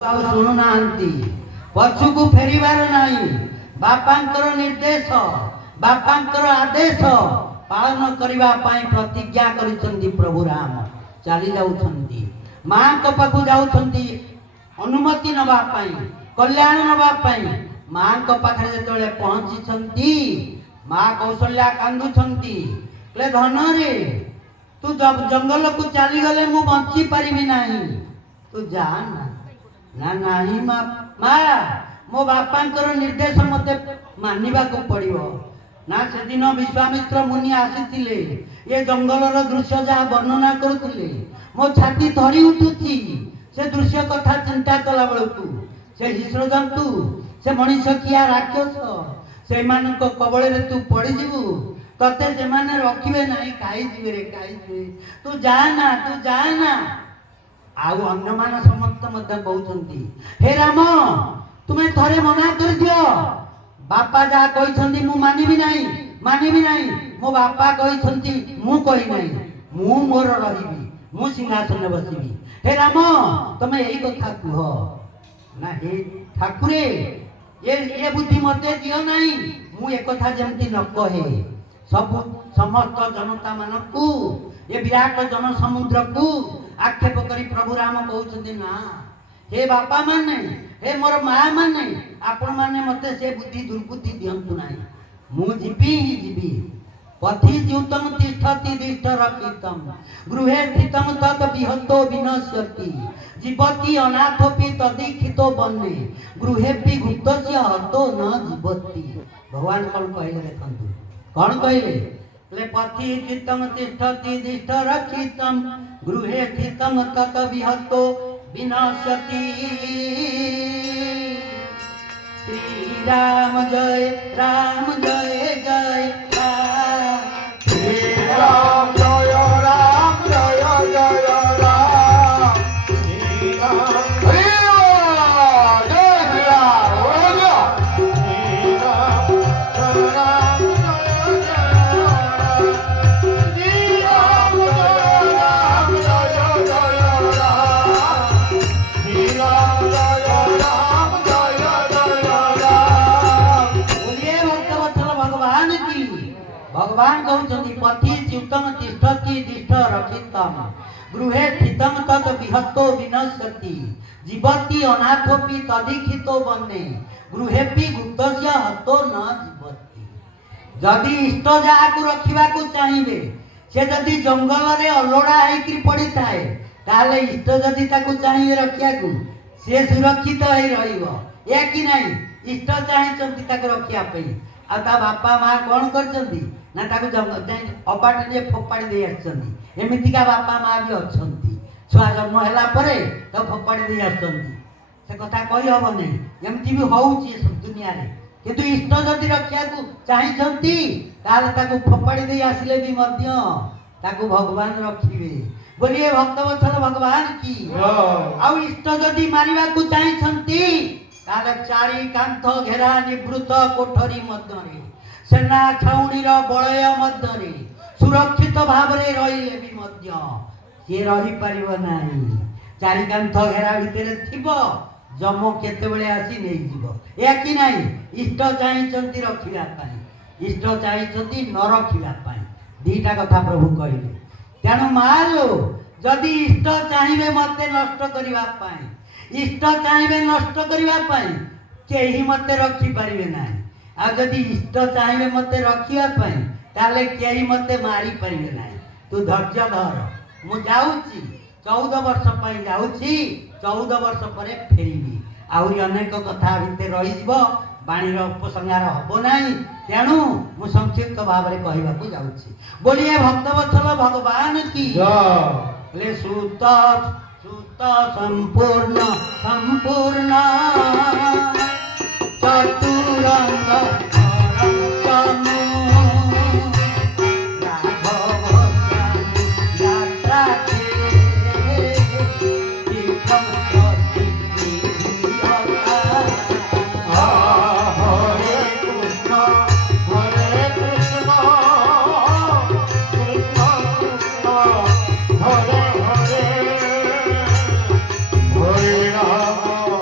शुणुना पछु को फेरिबार नहीं बापांकर निर्देश बापांकर आदेश पालन करने प्रतिज्ञा करिसंती प्रभु राम चली जाउछंती मां को पाखु जाउछंती अनुमति नबा पाई कल्याण नबा पाई मां को पाखरे जेतले पहुंची मां कौशल्या कांदुछंती ले धन रे तू जंगल को चली गले मु बंची परिबी नहीं तू जा ना नहीं माया मो बापांकर निर्देश मते मानिबा को पड़िबो ना से दिन विश्वामित्र मुनि आसीथिले ये जंगलर दृश्य जहाँ वर्णना करुथिले मो छाती थरी उठुची से दृश्य कथा चिंता कला बेलू से हिंस्र जंतु से मनीष किया राक्षस से मानको कबल रे तू पड़ी जीवु तते से माने रखिबे नाही खाई जीवे रे खाई जीवे तू जा ना आउ अन्य मान समस्त मध्य कहउछंती हे राम तुम्हें थरे मना कर दियो बापा जा कहइछंती मु मानिबी नाही मो बापा कहइछंती मु कहि नाही मु मोर रहिबी मु सिंहासन में बसिबी हे राम तमे एई कथा कुह ना हे ठाकुरे ये बुद्धि मते दियो नाही मु एक कथा जेमती न कहे सब समस्त जनता मानकू ये विराट जन समुद्र को आक्षेप करी प्रभु राम कहउछंती ना हे बापा माने हे मोर मां माने आपण माने मते से बुद्धि दुर्बुद्धि दियंतु नाही मु जीवी पथि ज्यूतम तिष्ठति दिष्ठ रक्षितम गृहे स्थितम तत विहतो विनश्यति जीवति अनाथोपि तदीक्षितो बन्ने गृहेपि गुप्तस्य हतो न जीवति भगवान कौन कहले देखंतु कौन कहले ले पथि चित्तम तिष्ठति दिष्ठ रक्षितम गृहे स्थितम तत विहतो विनाश्यति श्री राम जय राम जय जय श्री राम जय राम जय जय राम श्री राम जय राम श्री राम जय राम भगवान कहउछंती पथि च्युतम तिष्ठति दिष्ठ रक्षितम गृहे स्थितम तत विहतो विनश्यति जीवति अनाथोपि तदीक्षितो बन्ने गृहेपि गुप्तस्य हतो न जीवति जदि इष्ट जाहाकु रखिबा को चाहिबे से जदि जंगल रे अलोड़ा हेकि पड़ी थाए ताले इष्ट जदि ताकु चाहिए रखिया को से सुरक्षित होई रहिबो ए कि नहीं इष्ट चाहिचंती ताकु रखिया पई आ ता बापा मां कोन करचंती ना ताकु अबाट जे फोपाड़ी दे आछंती एमितिका बापा मां भी अछंती छुआ जन्म हैला परे तो फोपाड़ी दे आछंती से कथा कहि हबो नै एमिति भी होउची दुनिया रे किंतु इष्ट जदि रखिया को चाहिचंती ताले ताकु फोपाड़ी दे आसिले भी मध्य ताकु भगवान रखिबे बोलिए भक्तवत्सल भगवान की आ इष्ट जदि मारिबा को चाहिचंती ताले चारि कांथ घेरा निवृत कोठरी मध्य रे सेना छाउणी बलय मध्य सुरक्षित भाव रे रहिले भी मध्य से रही परिबो नाही चारि कांथ घेरा भितरे थिबो जम केते बेले आसी नै जीवो ए कि नाही इष्ट चाहिचंती रखिबा पाई इष्ट चाहिचंती न रखिबा पाई दीटा कथा प्रभु कहले तेणु मालो जदि इष्ट चाहिबे मते नष्ट करिबा पाई इष्ट चाहिबे नष्ट करिबा पाई केही मते रखि परिबे नाही आ जदि इष्ट चाहिए मते रखिया पाई ताले केही मते मारी परिबे नाही तू धैर्य धर मु जाउची 14 वर्ष पाई जाउची 14 वर्ष परे फेरिबी आउरी अनेक कथा भिते रही जीवो बाणीर उपसंहार हबो नाही तेणु मु संक्षिप्त भाव रे कहिबा को जाउची बोलिए भक्तवत्सल भगवान की जय ले सुत संपूर्ण चतुरंग हरे हरे हरे राम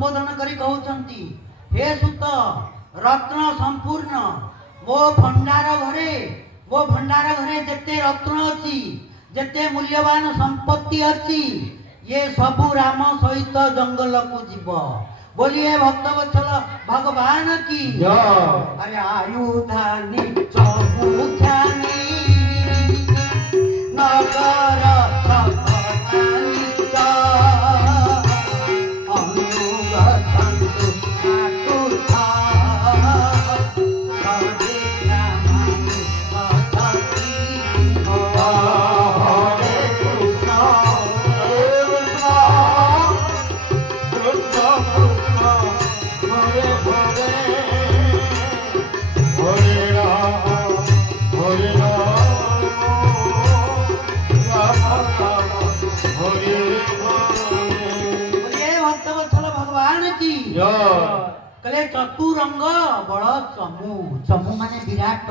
संबोधन करी कहउछंती हे सुत रत्न संपूर्ण मो भंडार घरे जेते रत्न अछि जेते मूल्यवान संपत्ति अछि ये सबु राम सहित जंगल को जीव। बोलिए भक्तवत्सल भगवान की। अरे आयुधानी चौमुखानी नगर सपनानी च अनुगतन्तु आकुथा सर्वे ग्रामाणि वसति। हरे कृष्ण कृष्ण कृष्ण हरे हरे हरे राम राम राम हरे हरे। बोलिए भक्तवत्सल भगवान की। कले चतुरंग बड़ चमु चमु माने विराट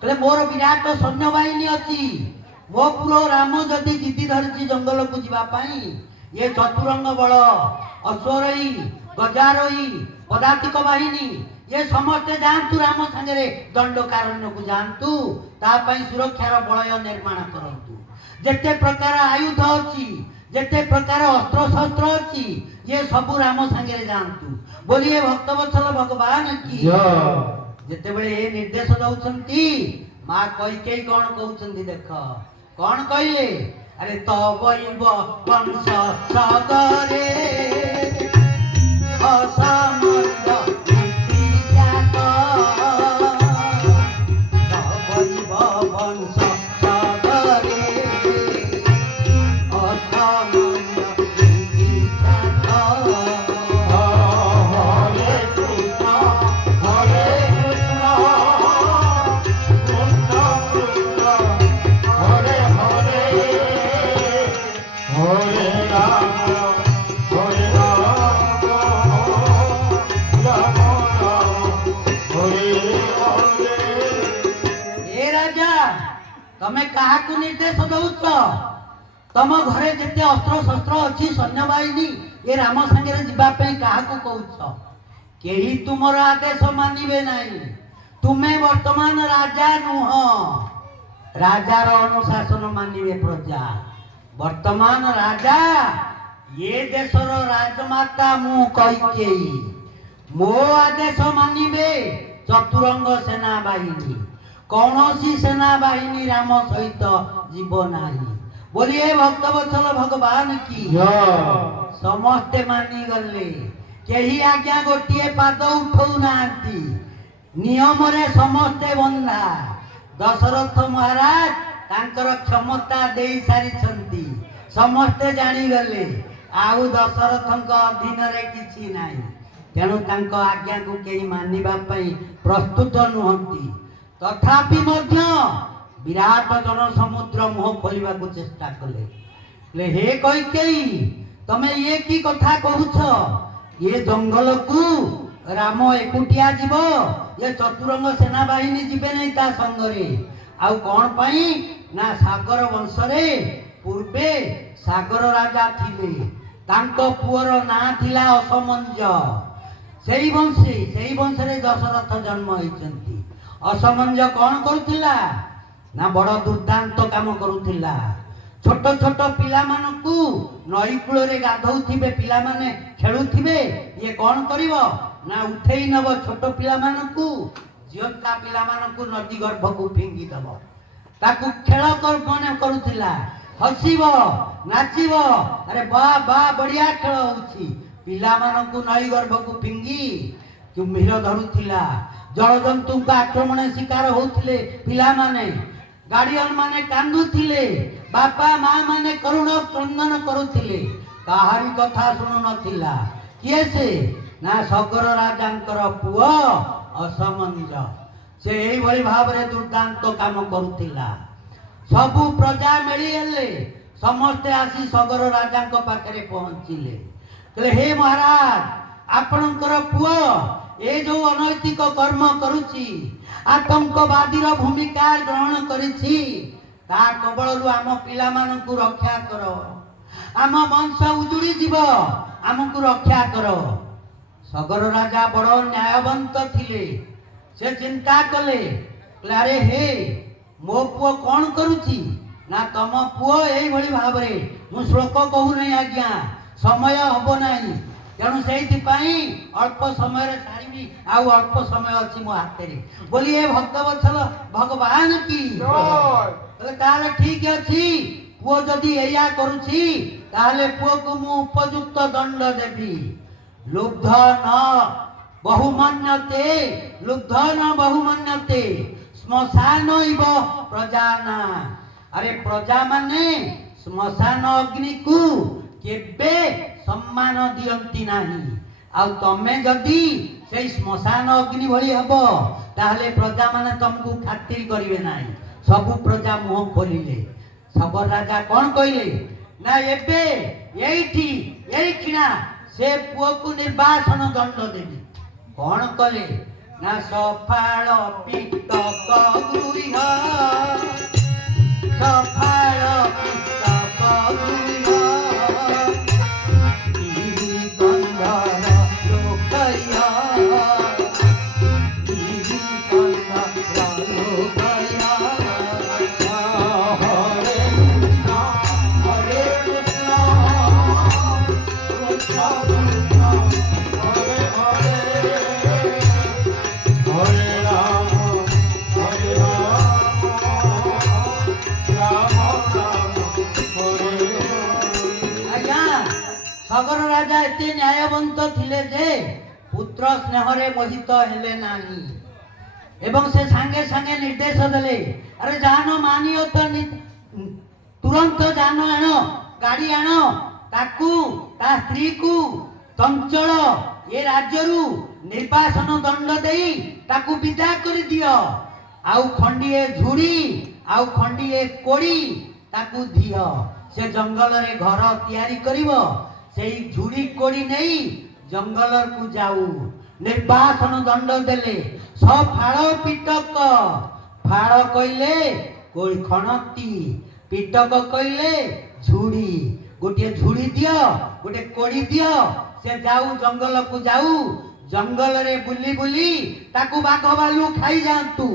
कले मोर विराट सैन्य बाहिनी अछि मो पुरो राम जदि जिद्दी धरिछि जंगल को जीवा पाई ये चतुरंग बल अश्वरोही गजारोही पदातिक बाहिनी ये समस्ते जातु राम संगे दंडकारण्य को जातु ता पई सुरक्षार बलय निर्माण करंतु। जेते प्रकार आयुध अछि जेते प्रकार अस्त्र शस्त्र अछि ये सबु राम संगे जानतु। बोलिए भक्तवत्सल भगवान की। जेते बेले ए निर्देश दउछंती मां कैकेयी कोन कहउछंती देख कोन कहले अरे तबैव वंश सगरे असमंद नीति ज्ञात तबैव वंश सगरे असमंद नीति ज्ञात। हरे कृष्ण हरे कृष्ण कृष्ण कृष्ण हरे हरे हरे राम राम राम हरे हरे। ए राजा तमे काहाकु निर्देश दउछ तम घरे जेते अस्त्र शस्त्र अछि सैन्य बाहिनी ए राम संगे जीवा पे काहाकु कहउछ केही तुमर आदेश मानिबे नाही तुमे वर्तमान राजा नुह राजार अनुशासन मानिबे प्रजा वर्तमान राजा ये देशर राजमाता मु कैकेयी मो आदेश मानिबे चतुरंग सेना बाहिनी कौनसी सेना बाहिनी राम सहित जीव नाही। बोलिए भक्तवत्सल भगवान की। समस्ते मानि गले केही आज्ञा गोटिए पाद उठौ नांती नियम रे समस्ते बंधा दशरथ महाराज तांकर क्षमता देई सारी छंती समस्ते जानी गले आउ दशरथଙ୍କ अधीନରେ କିଛି ନାହିଁ ତେଣୁ ତାଙ୍କ ଆଜ୍ଞାକୁ କେହି ମାନିବା ପାଇଁ ପ୍ରସ୍ତୁତ ନୁହନ୍ତି। तथापि मध्य विराट जन समुद्र मुह खोलिबाकू चेष्टा कले हे कैकेयी तमे ये की कथा कहूछ ये जंगल को राम एकुटिया जीव ये चतुरंग सेना बाहिनी जीवे नहीं ता संगरे आउ कौन पाई ना सागर वंश रे पूर्वे सागर राजा थिले तांको पुअर ना थिला असमंज सेई वंश रे दशरथ जन्म होइचंती। असमंज कौन करुथिला ना बड़ दुर्दांत काम करुथिला छोट छोट पिला मानकू नई कूल रे गाधौथिबे पिला माने खेलुथिबे ये कौन करिवो ना उठेई नब छोट पिला मानकू जियंता पिला मानकू नदी गर्भ को फिंगी दबो ताकू खेल कर मने करुथिला हसीबो नाचिबो अरे वाह वाह बढ़िया खेल होउची पिला मानकू नई गर्भ को फिंगी कुम्भीर धरुथिला जलजंतु आक्रमण शिकार होउथिले पिला माने गार्डियन माने कांदुथिले बापा मां माने करुण क्रंदन करुथिले काहारी कथा सुनु नथिला किए से ना सगर राजांकर पुओ असमंज से एई भली भाव रे दुर्दांत काम करुथिला सबु प्रजा मेली हेले समस्ते आसी सगर राजांक पाखरे पहुंचिले कहले हे महाराज आपणकर पुओ ए जो अनैतिक कर्म करुची आतंकवादी भूमिका ग्रहण करिछि ता कबळरू आम पिला मानकु रक्षा करो आम वंश उजुड़ी जीव आमकु रक्षा करो सगर राजा बड़ न्यायवंत थिले। से चिंता कले अरे हे मो पुओ कौन करुची ना तम पुओ एई भली भाबरे मु श्लोक कहू नहीं आज्ञा समय हबो नहीं तेणु से अल्प समय सारी आउ अल्प समय अच्छी मो हाथ में बोली ए भक्तवत्सल भगवान की ताले ठीक अच्छी पुओ जदि एया करुची ताले पुओ को मु उपयुक्त दंड देवी। लुब्ध न बहुमान्यते लुब्ध न बहुमान्यते श्मशान इव प्रजाना। अरे प्रजा माने श्मशान अग्नि को केबे सम्मान दियंती नाही। आउ तमे जदि से श्मशान अग्नि भली हबो ताहले प्रजा माने तुमको खातिर करिवे नाही। सब प्रजा मुह खोलिले। सबर राजा कौन कहले ना एबे एठी एखिना से पुओ को निर्वासन दंड देवी। कौन कले ना सफाळ पितक गृह सफाळ पितक गृह गंधर लोकया गंधर लोकया। सगर राजा एते न्यायवंत थिले जे पुत्र स्नेहरे मोहित हेले नाही एवं से सांगे सांगे निर्देश देले अरे जानो मानियो तो तुरंत जानो आनो गाड़ी आनो ताकू ता स्त्री को चंचल ये राज्यरू निर्वासन दंड देई ताकू विदा कर दियो। आउ खंडिए झुड़ी आउ खंडिए कोड़ी ताकू दियो से जंगल रे घर तैयारी करिवो। से झुड़ी कोड़ी नहीं जंगल को जाऊ निर्वासन दंड देले सब फाड़ पिटक फाड़ कहले कोई खणती पिटक कहले झुड़ी गोटे झुड़ी दियो गोटे कोड़ी दियो से जाऊ जंगल को जाऊ जंगल रे बुली बुली ताकू बाघ भालू खाई जातु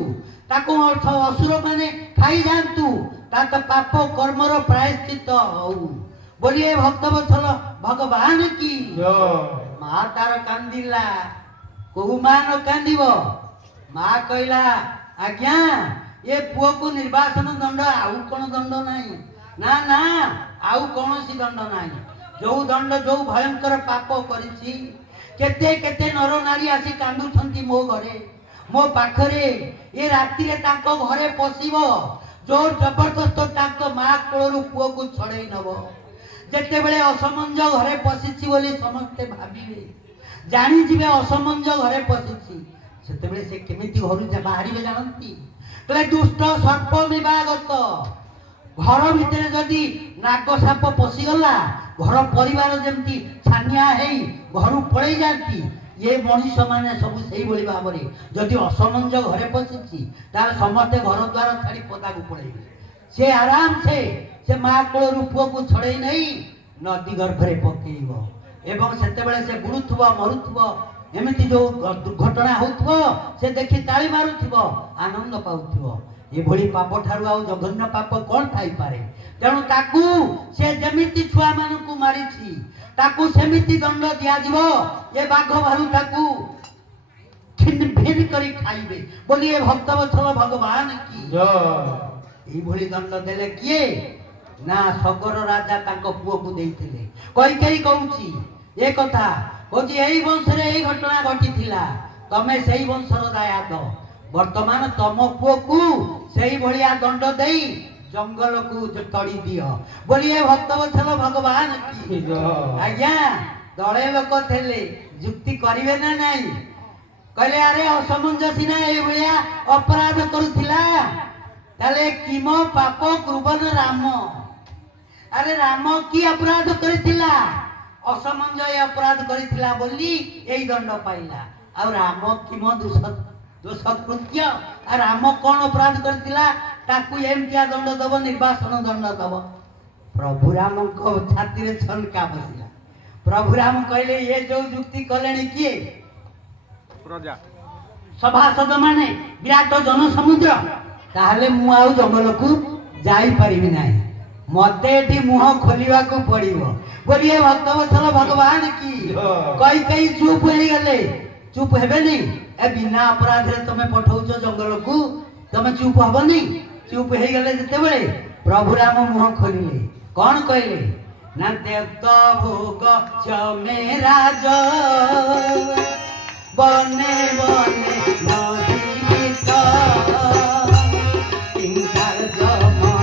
ताकू असुर माने खाई जातु तात पाप कर्मर प्रायश्चित होऊ। बोलिए भक्तवत्सल भगवान की माँ तार कांदिला कहू माँ न कांदिब माँ कहला आज्ञा ये पुओ को निर्वासन दंड आउ कौन दंड नहीं ना ना आउ कौन सी दंड नहीं जो दंड जो भयंकर पाप करिछि केते केते नर नारी आसी कांदुछंती मो घरे मो पाखरे ये राति रे ताको घरे पसिबो जोर जबरदस्त ताको माँ कोळरू पुओ को छड़ेई नबो। जेते बेले असमंज घरे पसिछि बोली समस्ते भाबिबे जानी जिबे असमंज घरे पसिछि सेते बेले से केमिति घरु जा बाहरिबे जानंती तले दुष्ट सर्प विभागत घर भितरे जदि नाग साप पसि गला घर परिवार जेमती छानिया हेई घरु पळेई जाती ये मनीष माने सब सेही बोली भाबरे जदि असमंज घरे पसिछि तार समस्ते घर द्वार छाड़ी पदा को पळेइबे। से आराम से माँ कोल रूप को छड़े नहीं नदी गर्भरे पकेइबो एवं सेतेबेले से बुड़ुथुबो मरुथुबो एमिति जो दुर्घटना होथुबो से देखि ताली मारुथुबो आनंद पाउथुबो। ए भली पाप ठारु आउ जघन्य पाप कोन थाई पारे तेणु ताकू से जेमिति छुआ मानकु मारिछि ताकू सेमिति दंड दिया जिवो। ए बाघ भालू ताकू छिन्न भिन्न करी खाइबे। बोलिए भक्तवत्सल भगवान की जय। भली दंड देले किए ना सगर राजा ताको पुओ को देइथिले कई कई कहूची ए कथा कहूची एई वंश रे एई घटना घटिथिला तमे सेई वंशर दायाद वर्तमान तम पुओ को सेई भलिया दंड देई जंगल को तड़ी दियो। बोलिए भक्तवत्सल भगवान की जय। आज्ञा दळे लोक थेले जुक्ति करिवे ना नाही कहले अरे असमंजसी ना एई भलिया अपराध करूथिला ताले किम पाप कृबन राम। अरे राम की अपराध करिथिला असमंजय अपराध करिथिला बोली एई दंड पाइला। आ राम किम दोष कृत्य आ राम कौन अपराध करिथिला ताकू एमतिया दंड दब निर्वासन दंड दब। प्रभु राम को छाती रे छनका बसिला प्रभु राम कहले ये जो युक्ति कलेणी किए प्रजा सभासद माने विराट जन समुद्र ताहले मु आउ जंगल को जाई परिबि नाही मते एठी मुह खोलिवा को पड़िबो बोलिए भक्तवत्सल भगवान की कई कई चुप हो गले चुप हेबे नहीं ए बिना अपराध रे तमे पठौछ जंगल को तमे चुप हबो नहीं चुप हो गले जते बेले प्रभु राम मुह खोलिले कौन कहले ना देव भोग चमे राज बने बने नदी गीत किंकर जमन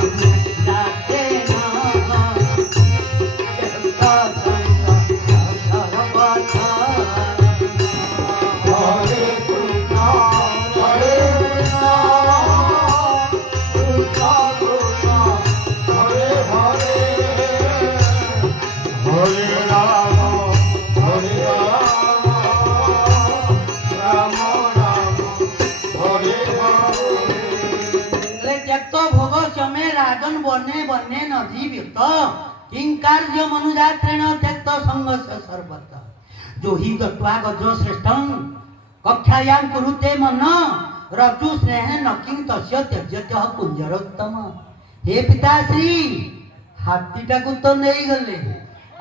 जाते ना देवता संग सर्वथ हरे कृष्णा हरे कृष्णा कृष्णा कृष्णा हरे हरे हरे राम हरे राम राम राम हरे हरे त्यक्त भोग समय राजन बने बने नदी व्यक्त किंकार्य मनुजात्रेण त्यक्त संगस्य सर्वत्र जो ही गत्वा गज श्रेष्ठं कक्षायां कुरुते मन रज्जु स्नेह नकिं तस्य त्यज्यतः कुंजरोत्तम हे पिताश्री हाथीटा को तो नहीं गले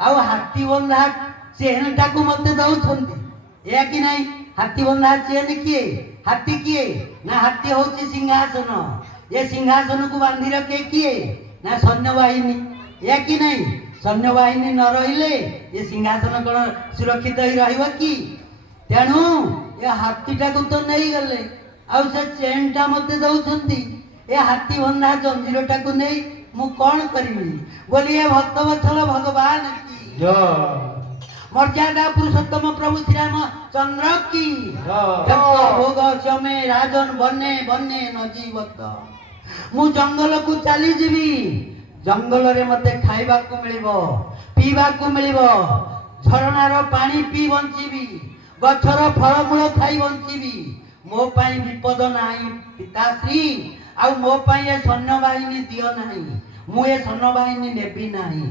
आउ हाथी बंधा चेन टा को मते दउछंती ए कि नहीं हाथी बंधा चेन किए हाथी किए ना हाथी होची सिंहासन ये सिंहासन को बांधी रखे किए ना सैन्य बाहिनी ये कि नहीं सैन्य बाहिनी न रहिले ये सिंहासन कौन सुरक्षित ही रहिबो कि तेणु ये हाथीटा को तो नहीं गले आउ से चेन टा मते दउछंती ए हाथी बंधा जंजीरटा को नहीं मु कौन करिबी बोलिए भक्तवत्सल भगवान की जय मर्यादा पुरुषोत्तम प्रभु श्री राम चंद्र की भोग चमे राजन बने बने न जीवत मु जंगल को चली जीवी जंगल रे मते खाइबा को मिलिबो पीबा को मिलिबो झरणार पानी पी बंचीबी गछर फलमूल खाई बंचीबी मो पाई विपद नाही पिताश्री आ मो पाई ए सैन्य बाहिनी दियो नाही मु ए सैन्य बाहिनी नेबी नाही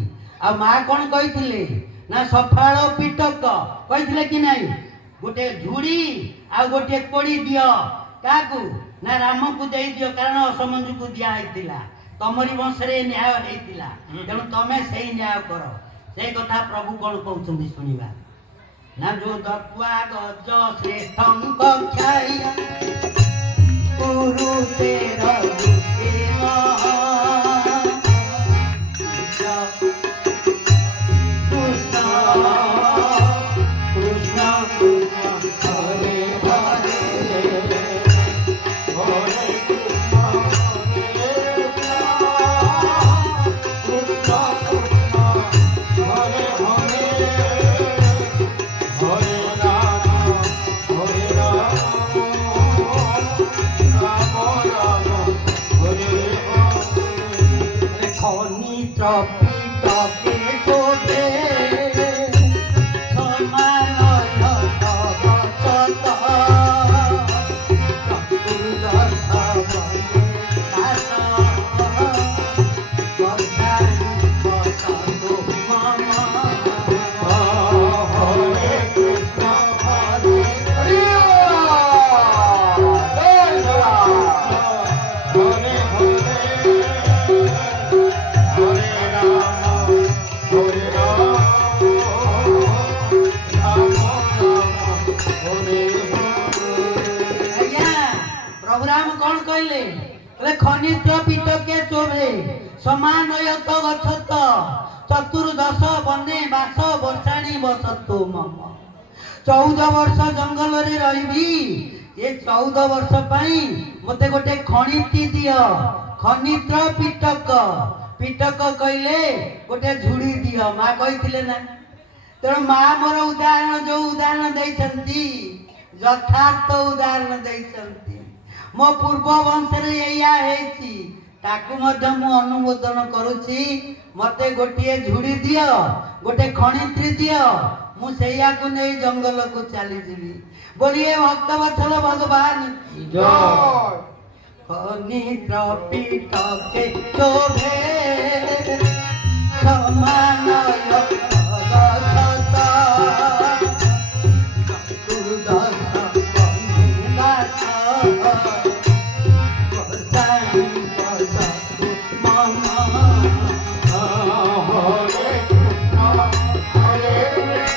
आ मा कोन कहिथिले ना सफाळ पिटक कहिथिले कि नाही गोटे झुड़ी आ गोटे कोड़ी दियो काकू ना राम को दे दियो कारण असमंजु को दिया हैतिला तमरी वंश रे न्याय हैतिला तेणु तमे सेही न्याय करो से कथा प्रभु कोन कहउछन्ती सुनिबा ना जो दत्वा गज श्रेष्ठं कक्षाया गुरु तेरा खनित्र पिटके चोभे समान गछत चतुर्दश बने बास वर्षाणी बसतो मम 14 वर्ष जंगल रे रहिबी ये 14 वर्ष पाई मते गोटे खनिति दियो खनित्र पिटक पिटक कहले गोटे झुड़ी दियो मा कहिथिले ना तेणु मा मोर उदाहरण जो उदाहरण दैछंती यथार्थ उदाहरण दैछंती मो पूर्व वंश रे एया हेची ताकू मध्य मु अनुमोदन करूची मते गोटिए झुड़ी दियो गोटे खनित्री दियो मु सेया को नै जंगल को चली जीवी बोलिए भक्तवत्सल भगवान की जय खनित्र पिटके शोभे समान गछत ହୃଦୟ